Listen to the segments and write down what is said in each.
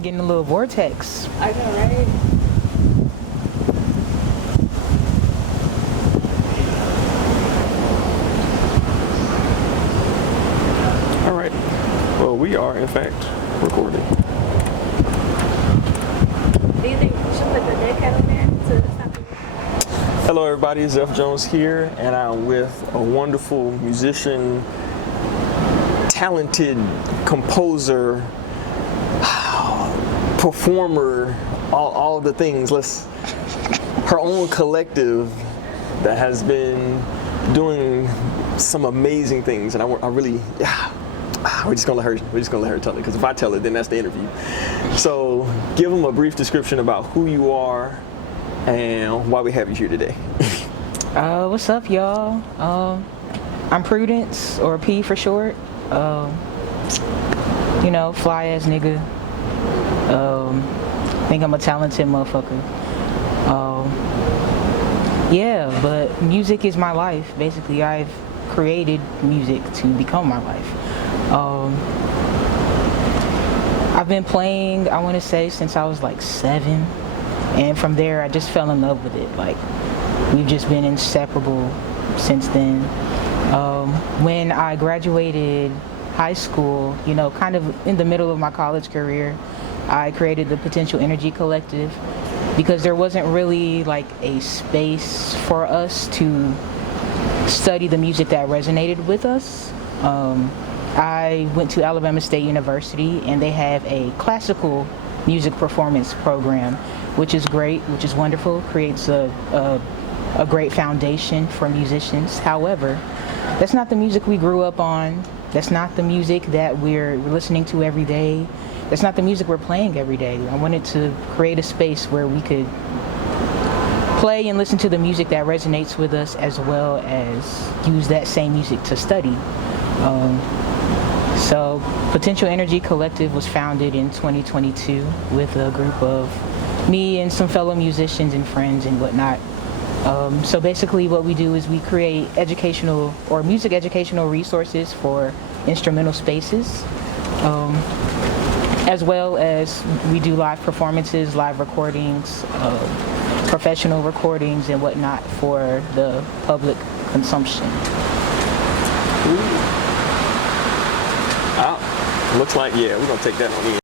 Getting a little vortex. I know, right? All right. Well, we are in fact recording. Do you think we should put the deck cat on there to stop the... Hello, everybody. Zeph Jones here, and I'm with a wonderful musician, talented composer, performer, all the things. Her own collective that has been doing some amazing things, and we're just gonna let her tell it, because if I tell it, then that's the interview. So give them a brief description about who you are and why we have you here today. What's up, y'all? I'm Prudence, or P for short. Fly ass nigga. Think I'm a talented motherfucker. Yeah, but music is my life. Basically, I've created music to become my life. I've been playing, I want to say, since I was like 7, and from there I just fell in love with it. Like, we've just been inseparable since then. When I graduated high school, kind of in the middle of my college career, I created the Ptntlnrgy Collective because there wasn't really like a space for us to study the music that resonated with us. I went to Alabama State University, and they have a classical music performance program, which is great, which is wonderful, creates a great foundation for musicians. However, that's not the music we grew up on. That's not the music that we're listening to every day. That's not the music we're playing every day. I wanted to create a space where we could play and listen to the music that resonates with us, as well as use that same music to study. So Ptntlnrgy Collective was founded in 2022 with a group of me and some fellow musicians and friends and whatnot. So basically what we do is we create educational or music educational resources for instrumental spaces, as well as we do live performances, live recordings, professional recordings and whatnot for the public consumption. Looks like, yeah, we're gonna take that one in.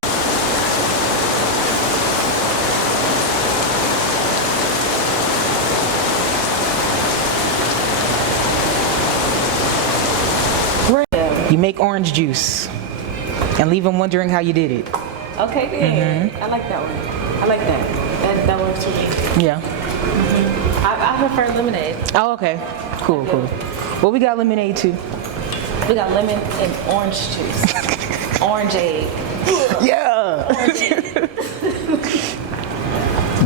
You make orange juice and leave them wondering how you did it. Okay, good. I like that one. I like that. That works for me. Yeah. I prefer lemonade. Oh, okay. Cool. Well, we got lemonade too. We got lemon and orange juice. Orange egg. Yeah. Orange egg.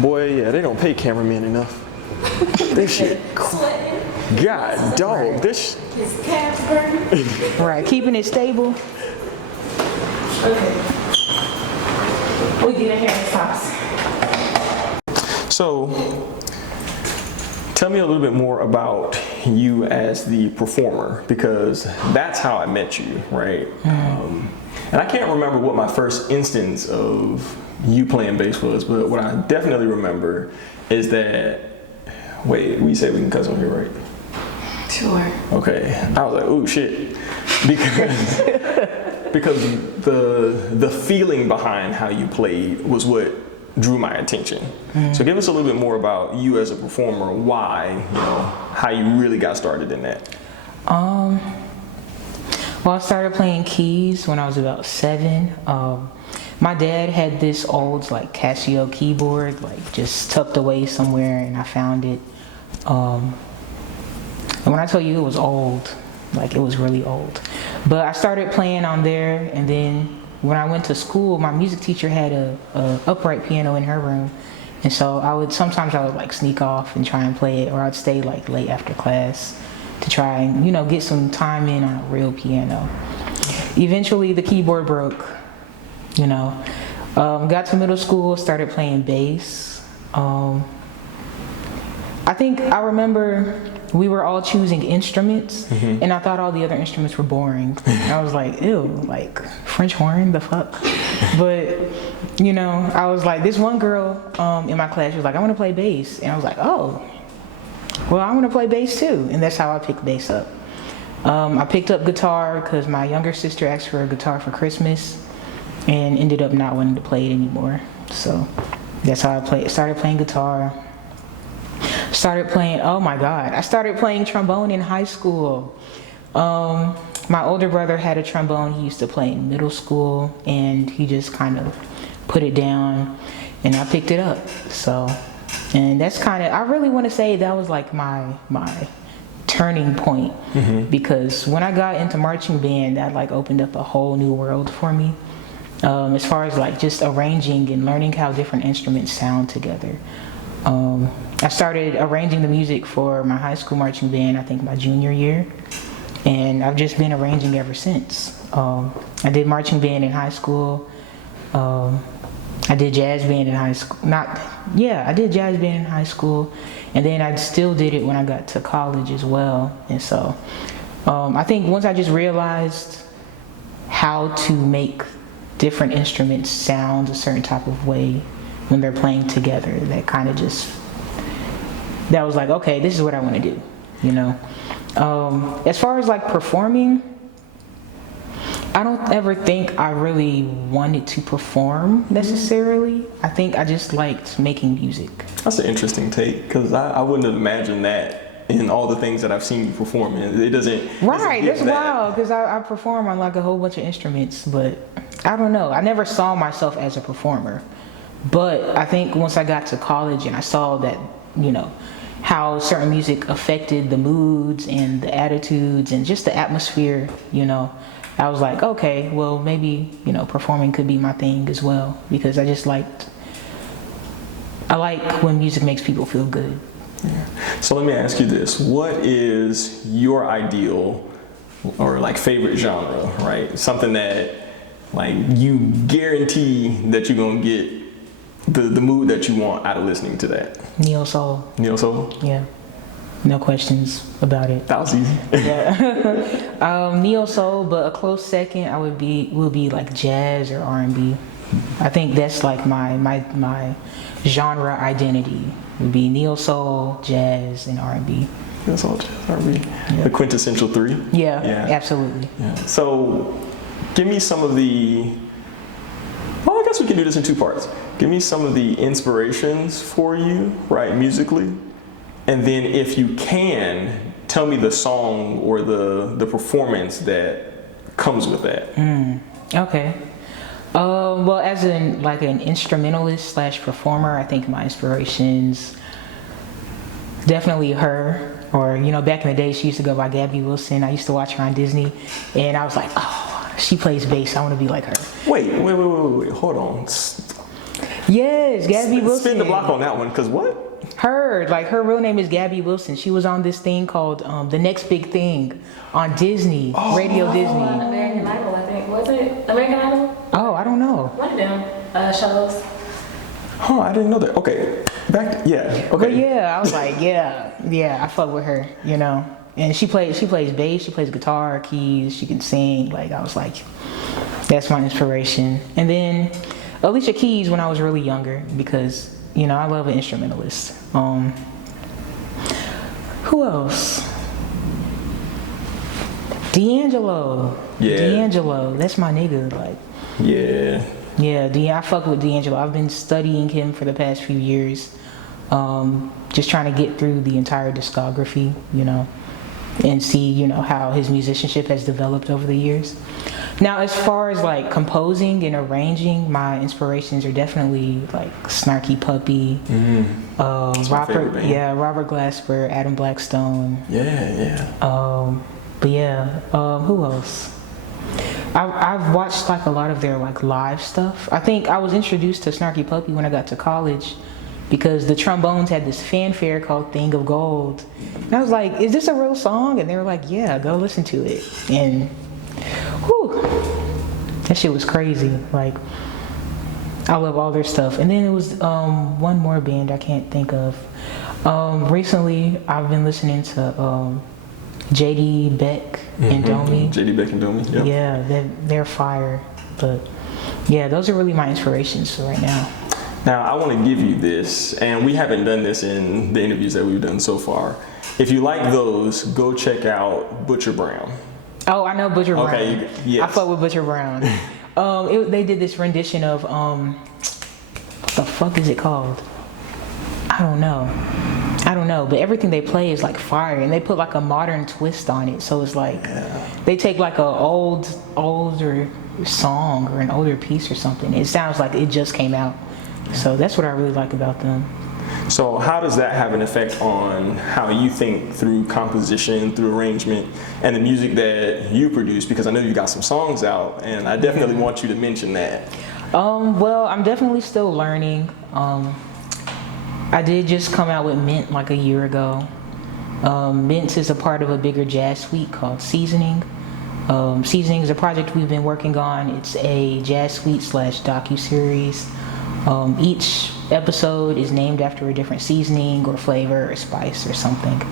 Boy, yeah, they don't pay cameramen enough. This shit. God, dog, this. His calves burning. Right, keeping it stable. Okay. We get in here in this house. So, tell me a little bit more about you as the performer, because that's how I met you, right? And I can't remember what my first instance of you playing bass was, but what I definitely remember is that, wait, we say we can cuss on here, right? Sure. Okay, I was like, ooh, shit, because the feeling behind how you played was what drew my attention. So give us a little bit more about you as a performer, why, how you really got started in that. Well, I started playing keys when I was about 7. My dad had this old like Casio keyboard, like just tucked away somewhere, and I found it. And when I tell you it was old, like it was really old. But I started playing on there, and then when I went to school, my music teacher had a upright piano in her room, and so sometimes I would like sneak off and try and play it, or I'd stay like late after class to try and get some time in on a real piano. Eventually the keyboard broke, got to middle school, started playing bass. I think I remember we were all choosing instruments, and I thought all the other instruments were boring. I was like, ew, like French horn, the fuck? But, you know, I was like, this one girl in my class was like, I want to play bass. And I was like, oh, well, I want to play bass too. And that's how I picked bass up. I picked up guitar because my younger sister asked for a guitar for Christmas and ended up not wanting to play it anymore. So that's how I started playing guitar. Started playing, oh my God, I started playing trombone in high school. My older brother had a trombone he used to play in middle school, and he just kind of put it down, and I picked it up. So, and that's kind of, I really want to say that was like my turning point, because when I got into marching band, that like opened up a whole new world for me. As far as like just arranging and learning how different instruments sound together. I started arranging the music for my high school marching band, I think my junior year, and I've just been arranging ever since. I did marching band in high school. I did jazz band in high school. I did jazz band in high school, and then I still did it when I got to college as well. And so I think once I just realized how to make different instruments sound a certain type of way when they're playing together, that kind of just, that was like, okay, this is what I want to do, you know. As far as like performing, I don't ever think I really wanted to perform necessarily. I think I just liked making music. That's an interesting take, because I wouldn't have imagined that in all the things that I've seen you perform in. It doesn't. Right, that's wild, because I perform on like a whole bunch of instruments, but I don't know. I never saw myself as a performer. But I think once I got to college and I saw that, you know, how certain music affected the moods and the attitudes and just the atmosphere, you know, I was like, okay, well, maybe, you know, performing could be my thing as well, because I like when music makes people feel good. Yeah. So let me ask you this. What is your ideal or like favorite genre, right? Something that like you guarantee that you're going to get the mood that you want out of listening to that? Neo soul. Neo soul? Yeah. No questions about it. That was easy. Yeah. Neo soul, but a close second will be like jazz or R&B. I think that's like my genre identity would be neo soul, jazz, and R&B. That's all jazz, R&B. Yeah. The quintessential three. Yeah. Absolutely. Yeah. So, give me some of the. Well, I guess we can do this in two parts. Give me some of the inspirations for you, right, musically, and then if you can, tell me the song or the performance that comes with that. Okay. Well, as an instrumentalist / performer, I think my inspirations definitely her, or you know, back in the day she used to go by Gabby Wilson. I used to watch her on Disney, and I was like, oh, she plays bass. I want to be like her. Wait, hold on. Yes, Gabby Wilson. Spin the block on that one, because what? Her real name is Gabby Wilson. She was on this thing called The Next Big Thing on Disney, Radio Disney. American Idol, I think. Was it American Idol? Oh, I don't know. One of them shows. Oh, I didn't know that. Okay, okay. But yeah, I was like, yeah, I fuck with her, you know. And she plays bass, she plays guitar, keys, she can sing. Like, I was like, that's my inspiration. And then Alicia Keys when I was really younger, because you know I love an instrumentalist. Who else? D'Angelo. Yeah. D'Angelo, that's my nigga. Like. Yeah. Yeah, I fuck with D'Angelo. I've been studying him for the past few years, just trying to get through the entire discography, you know, and see, you know, how his musicianship has developed over the years. Now, as far as like composing and arranging, my inspirations are definitely like Snarky Puppy, Robert Glasper, Adam Blackstone. Yeah. But yeah, who else? I've watched like a lot of their like live stuff. I think I was introduced to Snarky Puppy when I got to college, because the trombones had this fanfare called Thing of Gold. And I was like, is this a real song? And they were like, yeah, go listen to it. And whew, that shit was crazy. Like, I love all their stuff. And then it was one more band I can't think of. Recently, I've been listening to JD Beck and Domi. JD Beck and Domi, yep. Yeah, they're fire. But yeah, those are really my inspirations right now. Now, I want to give you this, and we haven't done this in the interviews that we've done so far. If you like those, go check out Butcher Brown. Oh, I know Butcher Brown. Okay, yes. I fuck with Butcher Brown. They did this rendition of, what the fuck is it called? I don't know, but everything they play is like fire, and they put like a modern twist on it. So it's like, they take like a older song or an older piece or something. It sounds like it just came out. So that's what I really like about them. So how does that have an effect on how you think through composition, through arrangement, and the music that you produce? Because I know you got some songs out, and I definitely want you to mention that. Well, I'm definitely still learning. I did just come out with Mint like a year ago. Mint is a part of a bigger jazz suite called Seasoning. Seasoning is a project we've been working on. It's a jazz suite / docu-series. Each episode is named after a different seasoning or flavor or spice or something.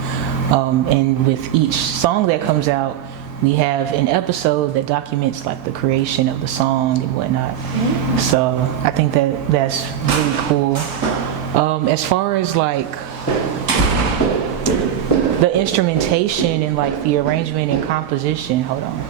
And with each song that comes out, we have an episode that documents like the creation of the song and whatnot. So I think that's really cool. As far as like the instrumentation and like the arrangement and composition, hold on.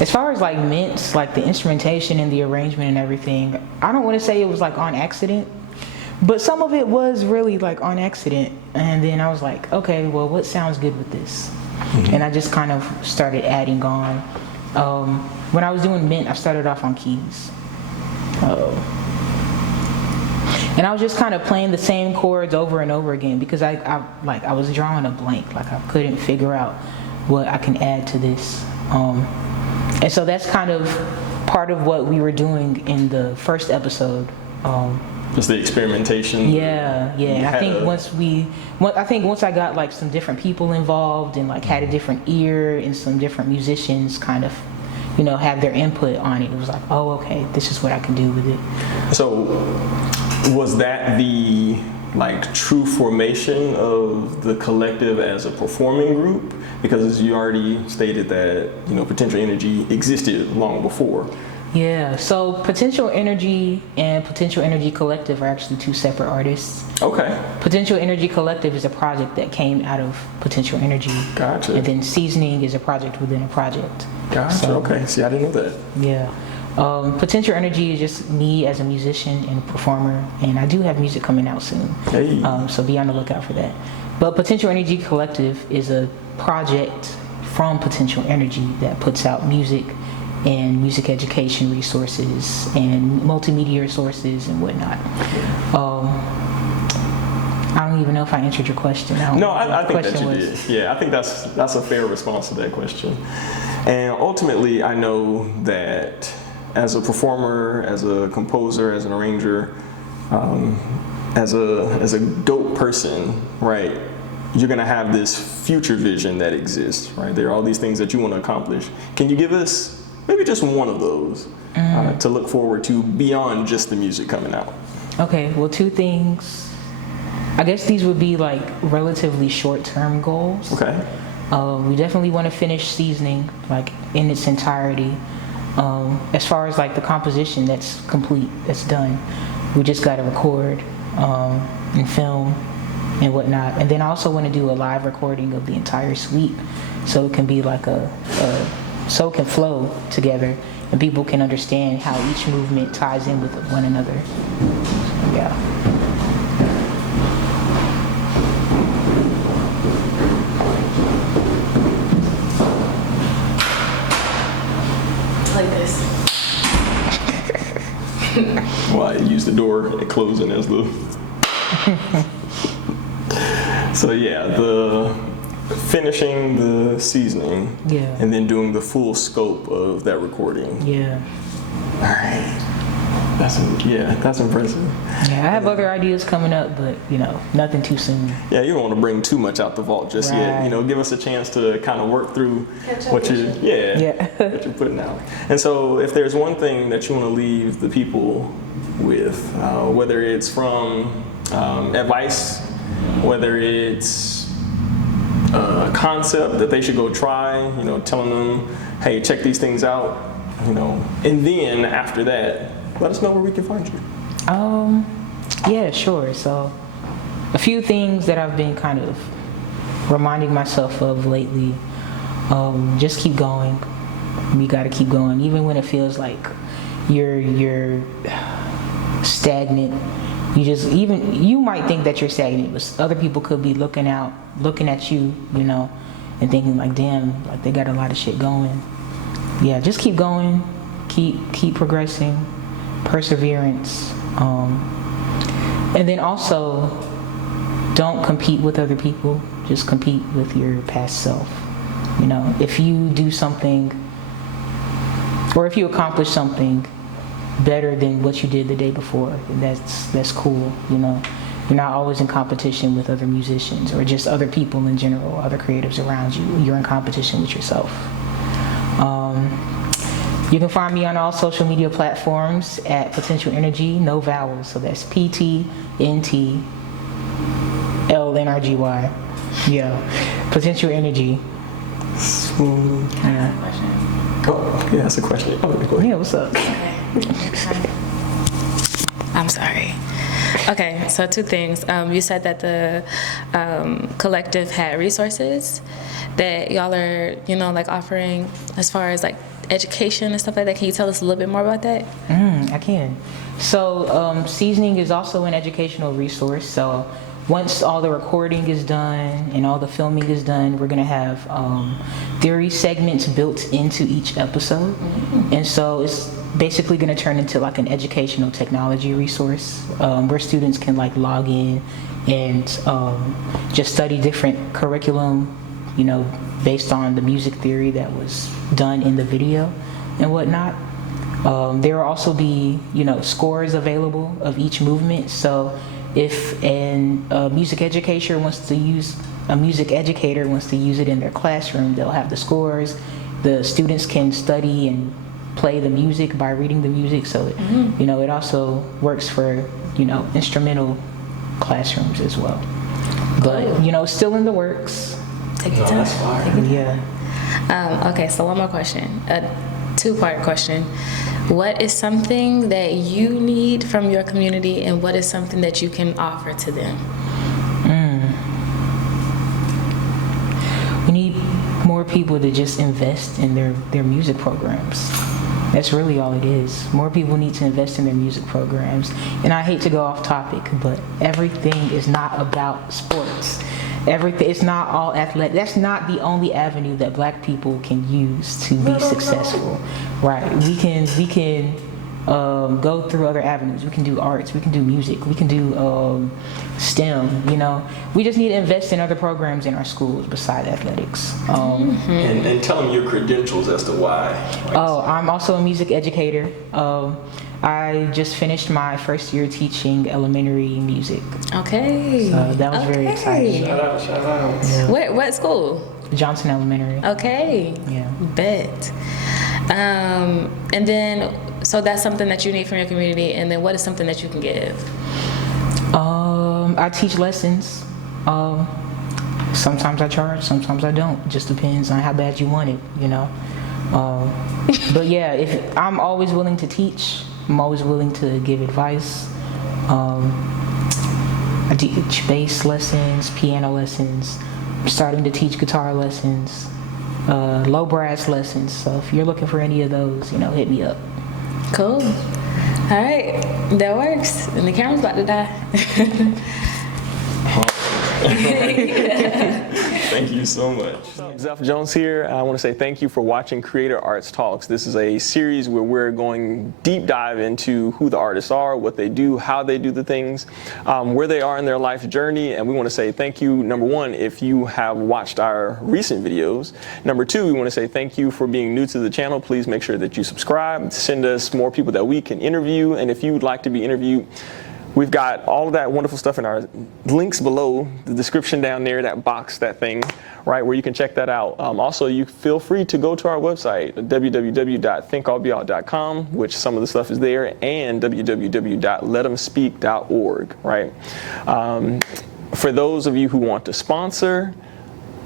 As far as like Mint's, like the instrumentation and the arrangement and everything, I don't want to say it was like on accident, but some of it was really like on accident. And then I was like, okay, well, what sounds good with this? And I just kind of started adding on. When I was doing Mint, I started off on keys. And I was just kind of playing the same chords over and over again because I was drawing a blank. Like I couldn't figure out what I can add to this. And so that's kind of part of what we were doing in the first episode. Just the experimentation. Yeah. I think once I got like some different people involved and like had a different ear and some different musicians kind of, have their input on it, it was like, oh, okay, this is what I can do with it. So was that the like true formation of the collective as a performing group? Because as you already stated that, Potential Energy existed long before. Yeah, so Potential Energy and Ptntlnrgy Collective are actually two separate artists. Okay. Potential Energy Collective is a project that came out of Potential Energy. Gotcha. And then Seasoning is a project within a project. Gotcha, so, okay. See, I didn't know that. Yeah. Potential Energy is just me as a musician and a performer, and I do have music coming out soon. Hey. So be on the lookout for that. But Potential Energy Collective is a project from Potential Energy that puts out music and music education resources and multimedia resources and whatnot. I don't even know if I answered your question. No, I think that you did. Yeah, I think that's a fair response to that question. And ultimately, I know that as a performer, as a composer, as an arranger, as a dope person, right? You're gonna have this future vision that exists, right? There are all these things that you want to accomplish. Can you give us maybe just one of those to look forward to beyond just the music coming out? Okay, well, two things. I guess these would be like relatively short-term goals. Okay. We definitely want to finish Seasoning like in its entirety. As far as like the composition, that's complete, that's done. We just got to record and film and whatnot. And then I also want to do a live recording of the entire suite, so it can be like so it can flow together and people can understand how each movement ties in with one another. So, yeah. Like this. Well, I use the door and closing as the. So yeah, the finishing the seasoning, yeah, and then doing the full scope of that recording. Yeah. All right. That's impressive. Yeah, I have other ideas coming up, but nothing too soon. Yeah, you don't want to bring too much out the vault just yet. Right. Give us a chance to kind of work through what you're what you're putting out. And so, if there's one thing that you want to leave the people with, whether it's from advice, whether it's a concept that they should go try, telling them, hey, check these things out, and then after that, let us know where we can find you. Yeah, sure. So a few things that I've been kind of reminding myself of lately. Just keep going. We got to keep going, even when it feels like you're stagnant. You might think that you're stagnant, but other people could be looking at you, and thinking like, damn, like they got a lot of shit going. Yeah, just keep going, keep progressing, perseverance, and then also don't compete with other people. Just compete with your past self. If you do something, or if you accomplish something better than what you did the day before, that's cool. You're not always in competition with other musicians or just other people in general, other creatives around you. You're in competition with yourself. You can find me on all social media platforms at Ptntlnrgy, no vowels, so that's Ptntlnrgy. Yeah, Ptntlnrgy. Smooth. Yeah. Oh, yeah, that's a question. Oh, go ahead. Yeah, what's up? I'm sorry. Okay, so two things. You said that the collective had resources that y'all are, offering as far as education and stuff like that. Can you tell us a little bit more about that? I can. So seasoning is also an educational resource. So once all the recording is done and all the filming is done, we're going to have theory segments built into each episode. And so it's basically going to turn into an educational technology resource where students can log in and just study different curriculum, based on the music theory that was done in the video and whatnot. There will also be, scores available of each movement. So if a music educator wants to use it in their classroom, they'll have the scores. The students can study and play the music by reading the music. So, it also works for, instrumental classrooms as well. But, still in the works. Take your time. Yeah. Okay, so one more question. A two-part question. What is something that you need from your community, and what is something that you can offer to them? We need more people to just invest in their music programs. That's really all it is. More people need to invest in their music programs. And I hate to go off topic, but everything is not about sports. It's not all athletic. That's not the only avenue that Black people can use to be successful, right? We can go through other avenues. We can do arts. We can do music. We can do STEM. We just need to invest in other programs in our schools besides athletics. And tell them your credentials as to why. I'm also a music educator. I just finished my first year teaching elementary music. Okay. So that was very exciting. Shout out. Yeah. What school? Johnson Elementary. Okay. Yeah. Bet. And then, so that's something that you need from your community. And then what is something that you can give? I teach lessons. Sometimes I charge, sometimes I don't. It just depends on how bad you want it, But yeah, I'm always willing to teach. I'm always willing to give advice. I teach bass lessons, piano lessons. I'm starting to teach guitar lessons, low brass lessons. So if you're looking for any of those, hit me up. Cool. All right, that works. And the camera's about to die. Thank you so much. Zeph Jones here. I want to say thank you for watching Creator Arts Talks. This is a series where we're going deep dive into who the artists are, what they do, how they do the things, where they are in their life journey. And we want to say thank you, number one, if you have watched our recent videos. Number two, we want to say thank you for being new to the channel. Please make sure that you subscribe, send us more people that we can interview. And if you would like to be interviewed, we've got all of that wonderful stuff in our links below, the description down there, that box, that thing, right, where you can check that out. Also, you feel free to go to our website, www.thinkallbeall.com, which some of the stuff is there, and www.letemspeak.org, right? For those of you who want to sponsor,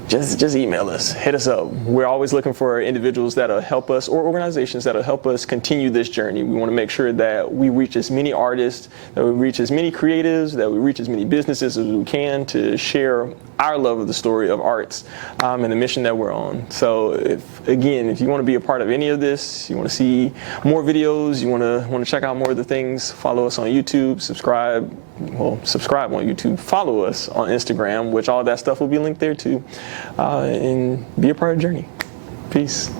just email us, hit us up. We're always looking for individuals that'll help us, or organizations that'll help us continue this journey. We want to make sure that we reach as many artists, that we reach as many creatives, that we reach as many businesses as we can to share our love of the story of arts and the mission that we're on. So if you want to be a part of any of this, you want to see more videos, you want to check out more of the things, follow us on YouTube, subscribe on YouTube, follow us on Instagram, which all that stuff will be linked there too, and be a part of the journey. Peace.